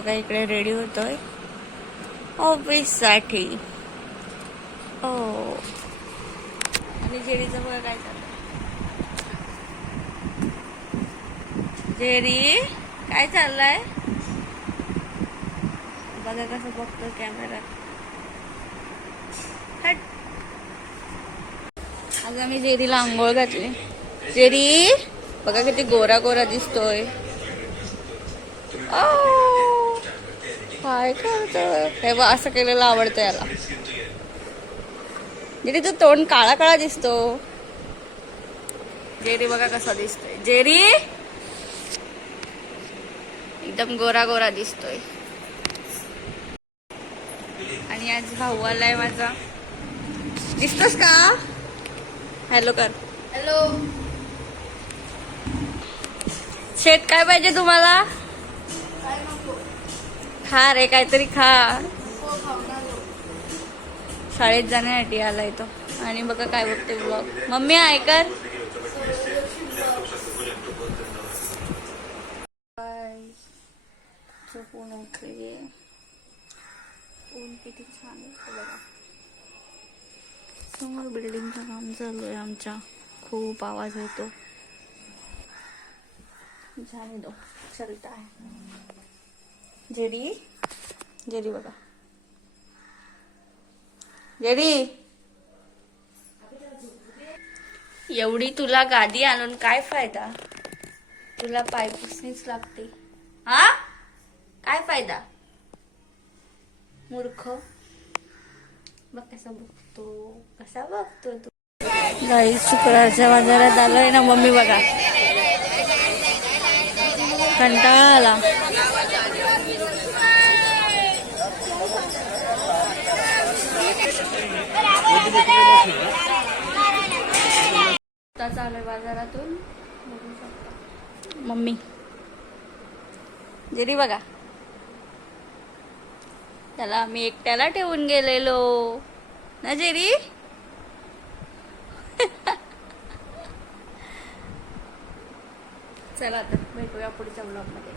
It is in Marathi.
बघा इकडे रेडी होतोय ऑफिस साठी. ओ आणि जेरीचं बघा काय चाललंय. जेरी काय चाललंय बघा कसं बघतो कॅमेरा. हट. आज आम्ही जेरीला आंघोळ घातली. जेरी बघा किती गोरा गोरा दिसतोय. काय करतोय हे बघ, असं केलेलं आवडतं याला. जेरी तो तोंड काळा काळा दिसतो. जेरी बघा कसा दिसतोय. जेरी एकदम गोरा गोरा दिसतोय. आणि आज भाऊ आलाय माझा. दिसतोस का? हॅलो कर. हॅलो. शेत काय पाहिजे तुम्हाला? काय नको. खा रे काहीतरी खा. हो खाणार. शाळेत जाण्यासाठी आलाय तो. आणि बघा काय बघते ब्लॉग. मम्मी ऐकर. झोपून उठली. ऊन किती छान आहे बघा. समोर बिल्डिंगचं काम चालू आहे आमच्या. खूप आवाज येतो. जाने दो चलता है. जेरी जेरी बघा. जेरी एवढी तुला गादी आणून काय फायदा? तुला पाय पुसणीच लागते. हा काय फायदा? मूर्ख. बघ कसा बघतो कसा बघतो तू. गाई शुक्रवारच्या बाजारात आलोय ना मम्मी बघा. कंटाळा आला. चालू बाजारातून बघू शकता. मम्मी जेरी बघा. त्याला आम्ही एकट्याला ठेवून गेलेलो ना जेरी. चला आता भेटूया पुढच्या ब्लॉग मध्ये.